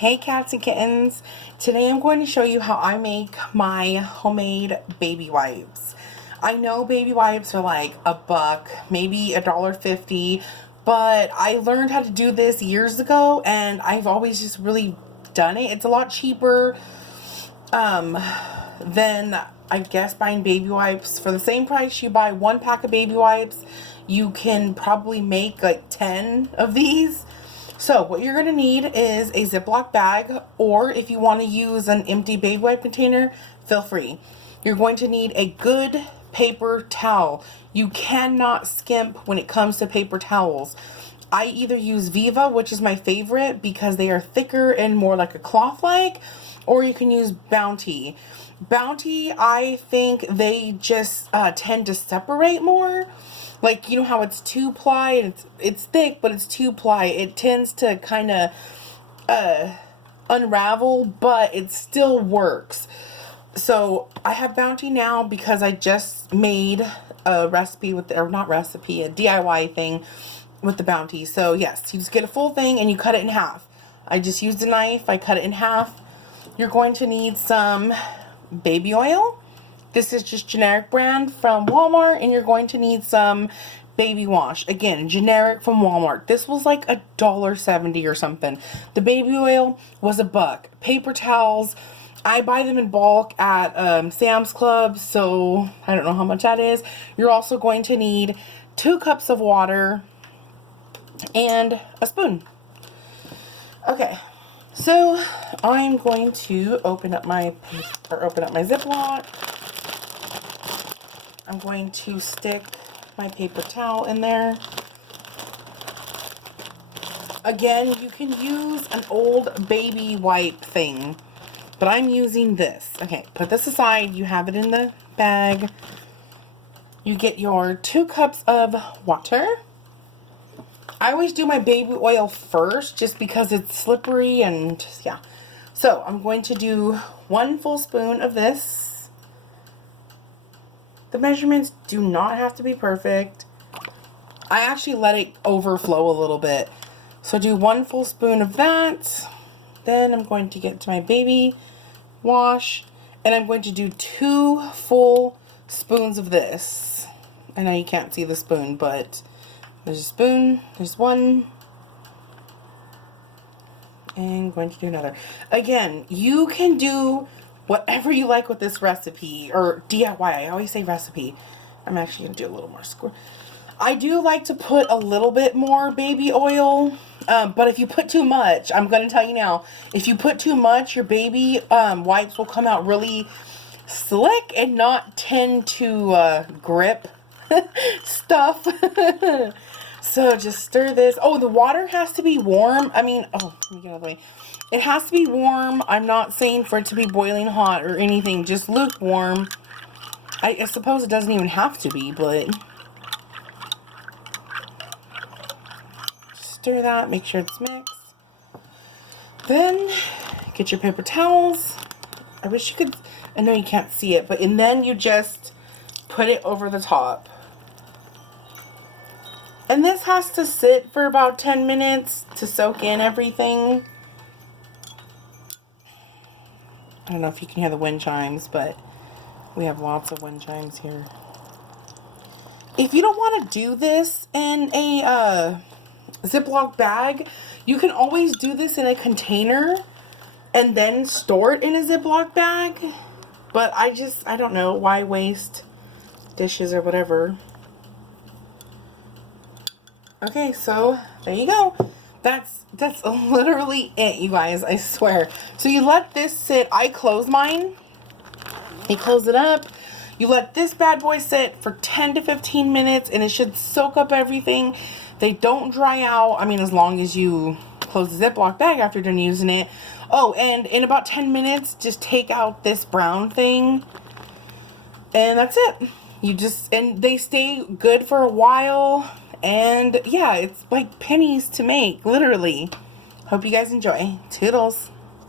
Hey cats and kittens, today I'm going to show you how I make my homemade baby wipes. I know baby wipes are like $1, maybe $1.50, but I learned how to do this years ago and I've always just really done it. It's a lot cheaper than I guess buying baby wipes. For the same price you buy 1 pack of baby wipes, you can probably make like 10 of these. So what you're going to need is a Ziploc bag, or if you want to use an empty baby wipe container, feel free. You're going to need a good paper towel. You cannot skimp when it comes to paper towels. I either use Viva, which is my favorite because they are thicker and more like a cloth-like, or you can use Bounty. Bounty, I think they just tend to separate more. Like, you know how it's 2-ply and it's thick, but it's 2-ply. It tends to kind of unravel, but it still works. So I have Bounty now because I just made a recipe with, or not recipe, a DIY thing with the Bounty. So yes, you just get a full thing and you cut it in half. I just used a knife, I cut it in half. You're going to need some baby oil. This is just generic brand from Walmart, and you're going to need some baby wash. Again, generic from Walmart. This was like $1.70 or something. The baby oil was $1. Paper towels, I buy them in bulk at Sam's Club, so I don't know how much that is. You're also going to need 2 cups of water and a spoon. Okay, so I'm going to open up my Ziploc. I'm going to stick my paper towel in there. Again, you can use an old baby wipe thing, but I'm using this. Okay, put this aside. You have it in the bag. You get your 2 cups of water. I always do my baby oil first just because it's slippery and yeah. So I'm going to do 1 full spoon of this. The measurements do not have to be perfect. I actually let it overflow a little bit. So do 1 full spoon of that. Then I'm going to get to my baby wash. And I'm going to do 2 full spoons of this. I know you can't see the spoon, but there's a spoon. There's 1. And I'm going to do another. Again, you can do whatever you like with this recipe, or DIY. I always say recipe. I'm actually going to do a little more squirt. I do like to put a little bit more baby oil, but if you put too much, I'm going to tell you now, if you put too much, your baby wipes will come out really slick and not tend to grip stuff. So just stir this. Oh, the water has to be warm. I mean, oh, let me get out of the way. It has to be warm. I'm not saying for it to be boiling hot or anything. Just lukewarm. I suppose it doesn't even have to be, but stir that. Make sure it's mixed. Then get your paper towels. I wish you could. I know you can't see it, and then you just put it over the top. And this has to sit for about 10 minutes to soak in everything. I don't know if you can hear the wind chimes, but we have lots of wind chimes here. If you don't want to do this in a Ziploc bag, you can always do this in a container and then store it in a Ziploc bag. But I don't know, why waste dishes or whatever. Okay, so there you go. That's literally it, you guys, I swear. So you let this sit. I close mine. You close it up. You let this bad boy sit for 10 to 15 minutes, and it should soak up everything. They don't dry out. I mean, as long as you close the Ziploc bag after you're done using it. Oh, and in about 10 minutes, just take out this brown thing. And that's it. And they stay good for a while. And yeah, it's like pennies to make, literally. Hope you guys enjoy. Toodles.